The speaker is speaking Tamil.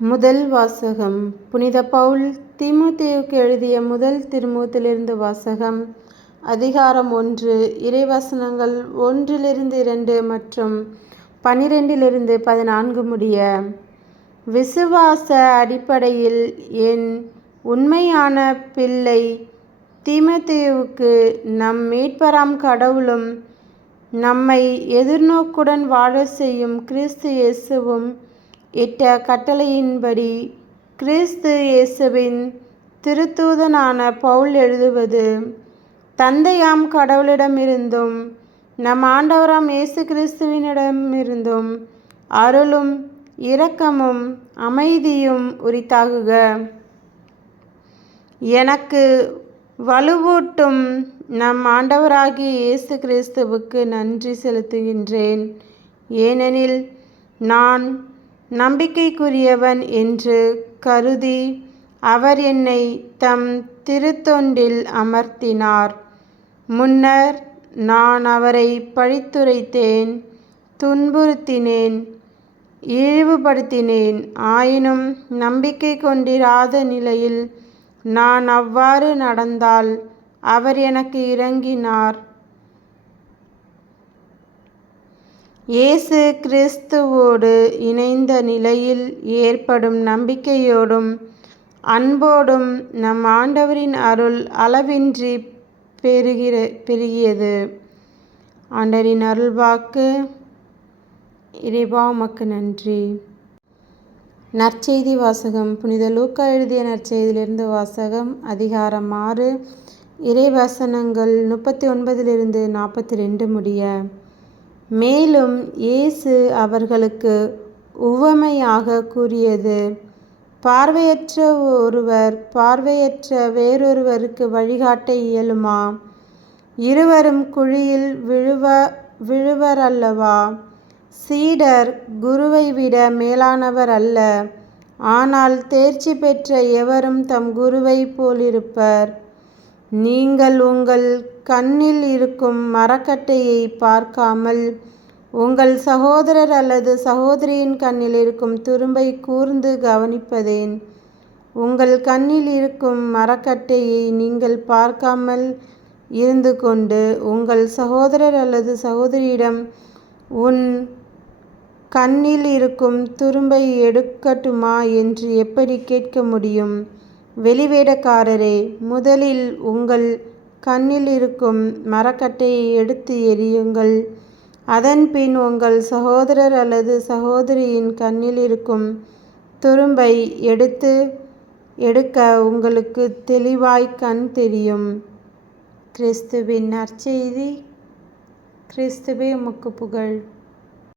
முதல் வாசகம். புனித பவுல் தீமோத்தேயுவுக்கு எழுதிய முதல் திருமுகத்திலிருந்து வாசகம். அதிகாரம் 1. இறைவசனங்கள் 1-2 மற்றும் 12-14 முடிய. விசுவாச அடிப்படையில் என் உண்மையான பிள்ளை தீமோத்தேயுவுக்கு நம் மீட்பராம் கடவுளும் நம்மை எதிர்நோக்குடன் வாழச் செய்யும் கிறிஸ்து இயேசுவும் இட்ட கட்டளையின்படி கிறிஸ்து இயேசுவின் திருத்தூதனான பவுல் எழுதுவது. தந்தையாம் கடவுளிடமிருந்தும் நம் ஆண்டவராம் இயேசு கிறிஸ்துவினிடமிருந்தும் அருளும் இரக்கமும் அமைதியும் உரித்தாகுக. எனக்கு வலுவூட்டும் நம் ஆண்டவராகிய இயேசு கிறிஸ்துவுக்கு நன்றி செலுத்துகின்றேன். ஏனெனில் நான் நம்பிக்கைக்குரியவன் என்று கருதி அவர் என்னை தம் திருத்தொண்டில் அமர்த்தினார். முன்னர் நான் அவரை பழித்துரைத்தேன், துன்புறுத்தினேன், இழிவுபடுத்தினேன். ஆயினும் நம்பிக்கை கொண்டிராத நிலையில் நான் அவ்வாறு நடந்தால் அவர் எனக்கு இரங்கினார். இயேசு கிறிஸ்துவோடு இணைந்த நிலையில் ஏற்படும் நம்பிக்கையோடும் அன்போடும் நம் ஆண்டவரின் அருள் அளவின்றி பெருகியது. ஆண்டவரின் அருள்வாக்கு. இறைவா உமக்கு நன்றி. நற்செய்தி வாசகம். புனித லூக்கா எழுதிய நற்செய்தியிலிருந்து வாசகம். அதிகாரம் 6. இறைவசனங்கள் 39-42 முடிய. மேலும் இயேசு அவர்களுக்கு உவமையாக கூறியது. பார்வையற்ற ஒருவர் பார்வையற்ற வேறொருவருக்கு வழிகாட்ட இயலுமா? இருவரும் குழியில் விழுவரல்லவா? சீடர் குருவை விட மேலானவர் அல்ல, ஆனால் தேர்ச்சி பெற்ற எவரும் தம் குருவை போலிருப்பர். நீங்கள் உங்கள் கண்ணில் இருக்கும் மரக்கட்டையை பார்க்காமல் உங்கள் சகோதரர் அல்லது சகோதரியின் கண்ணில் இருக்கும் துரும்பை கூர்ந்து கவனிப்பதேன்? உங்கள் கண்ணில் இருக்கும் மரக்கட்டையை நீங்கள் பார்க்காமல் இருந்து கொண்டு உங்கள் சகோதரர் அல்லது சகோதரியிடம் உன் கண்ணில் இருக்கும் துரும்பை எடுக்கட்டுமா என்று எப்படி கேட்க முடியும்? வெளிவேடக்காரரே, முதலில் உங்கள் கண்ணில் இருக்கும் மரக்கட்டையை எடுத்து எறியுங்கள். அதன்பின் உங்கள் சகோதரர் அல்லது சகோதரியின் கண்ணில் இருக்கும் துரும்பை எடுக்க உங்களுக்கு தெளிவாய் கண் தெரியும். கிறிஸ்துவின் நற்செய்தி. கிறிஸ்துவே உமக்கு புகழ்.